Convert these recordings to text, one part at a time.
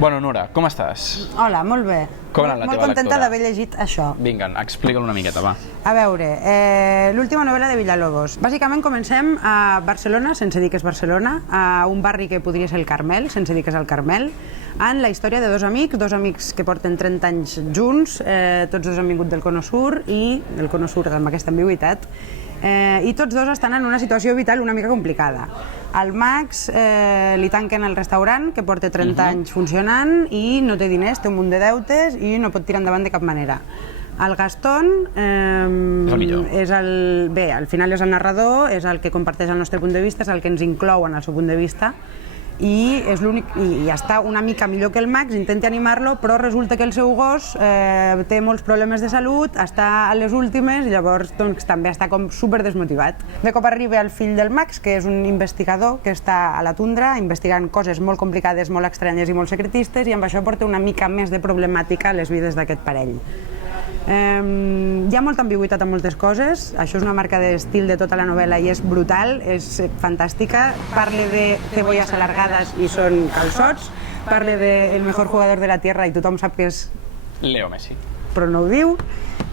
Bueno, Nora, com estàs? Hola, molt bé. Com ha anat la teva Molt contenta lectura? d'haver llegit això. Vinga, explica'l una miqueta, va. A veure, l'última novel·la de Villalobos. Bàsicament comencem a Barcelona, sense dir que és Barcelona, a un barri que podria ser el Carmel, sense dir que és el Carmel, en la història de dos amics que porten 30 anys junts, tots dos han vingut del Cono Sur, i del Cono Sur amb aquesta ambigüitat, i tots dos estan en una situació vital una mica complicada. Al Max li tanquen el restaurant, que porta 30 anys funcionant, i no té diners, té un munt de deutes i no pot tirar endavant de cap manera. El Gastón és bé, al final és el narrador, és el que comparteix el nostre punt de vista, és el que ens inclou en el seu punt de vista, i és l'únic, i està una mica millor que el Max, intenta animar-lo, però resulta que el seu gos té molts problemes de salut, està a les últimes i llavors doncs, també està com super desmotivat. De cop arriba el fill del Max, que és un investigador que està a la tundra investigant coses molt complicades, molt estranyes i molt secretistes, i amb això porta una mica més de problemàtica a les vides d'aquest parell. Hi ha molta ambigüitat en moltes coses, això és una marca d'estil de tota la novel·la i és brutal, és fantàstica. Parla de cebollas alargadas i són calçots, parla de el mejor jugador de la tierra i tothom sap que és Leo Messi. però no ho diu.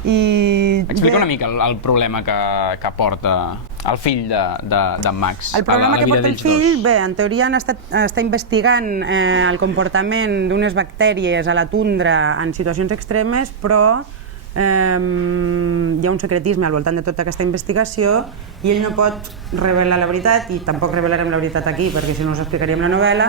Explica una mica el problema que porta el fill d'en Max. El problema que porta el fill, bé, en teoria està investigant el comportament d'unes bactèries a la tundra en situacions extremes, però hi ha un secretisme al voltant de tota aquesta investigació i ell no pot revelar la veritat, i tampoc revelarem la veritat aquí perquè si no us explicaríem la novel·la,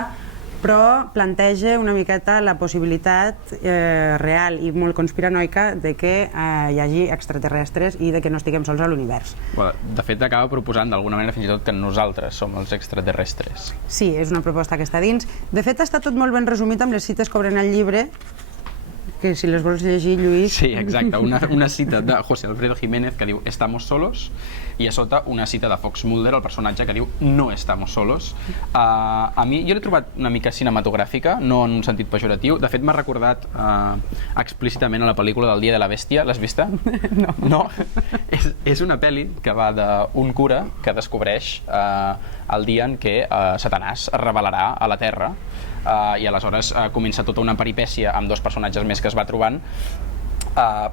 però planteja una miqueta la possibilitat real i molt conspiranoica de que hi hagi extraterrestres i de que no estiguem sols a l'univers. De fet, acaba proposant d'alguna manera fins i tot que nosaltres som els extraterrestres. Sí, és una proposta que està dins. De fet, està tot molt ben resumit amb les cites que obren el llibre, que si les vols llegir, Lluís... Sí, exacte, una cita de José Alfredo Jiménez que diu «Estamos solos», i a sota una cita de Fox Mulder, el personatge, que diu «No estamos solos». A mi, jo l'he trobat una mica cinematogràfica, no en un sentit pejoratiu. De fet, m'ha recordat explícitament a la pel·lícula del Dia de la Bèstia. L'has vista? No. No? És una pel·li que va d'un cura que descobreix el dia en què Satanàs es revelarà a la Terra, i aleshores comença tota una peripècia amb dos personatges més que es va trobant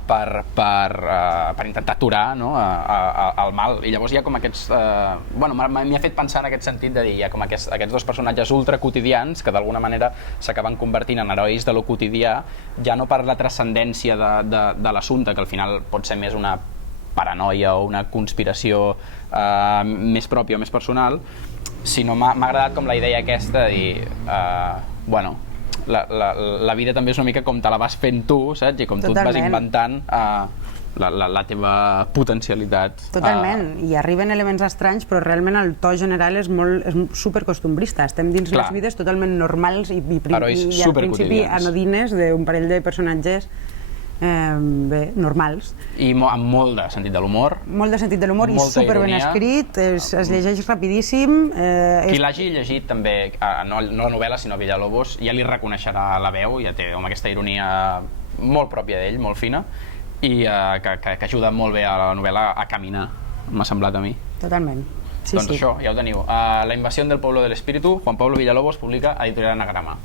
per intentar aturar el mal. I llavors hi ha com aquests... m'hi ha fet pensar en aquest sentit de dir, hi ha com aquests dos personatges ultra quotidians que d'alguna manera s'acaben convertint en herois de lo quotidià, ja no per la transcendència de l'assumpte, que al final pot ser més una paranoia o una conspiració més pròpia o més personal, sinó m'ha agradat com la idea aquesta de dir, la vida també és una mica com te la vas fent tu, saps? I com tu et vas inventant la teva potencialialitat. Totalment, i arriben elements estranys, però realment el to general és supercostumbrista. Estem dins les vides totalment normals i al principi anodines d'un parell de personatges normals. I amb molt de sentit de l'humor. Molt de sentit de l'humor i superben escrit, es llegeix rapidíssim. Qui l'hagi llegit també, no la novel·la sinó Villalobos, ja li reconeixerà la veu, ja té aquesta ironia molt pròpia d'ell, molt fina, i que ajuda molt bé a la novel·la a caminar, m'ha semblat a mi. Totalment. Doncs això, ja ho teniu. La invasión del pueblo del espíritu, Juan Pablo Villalobos, publica Editorial Anagrama.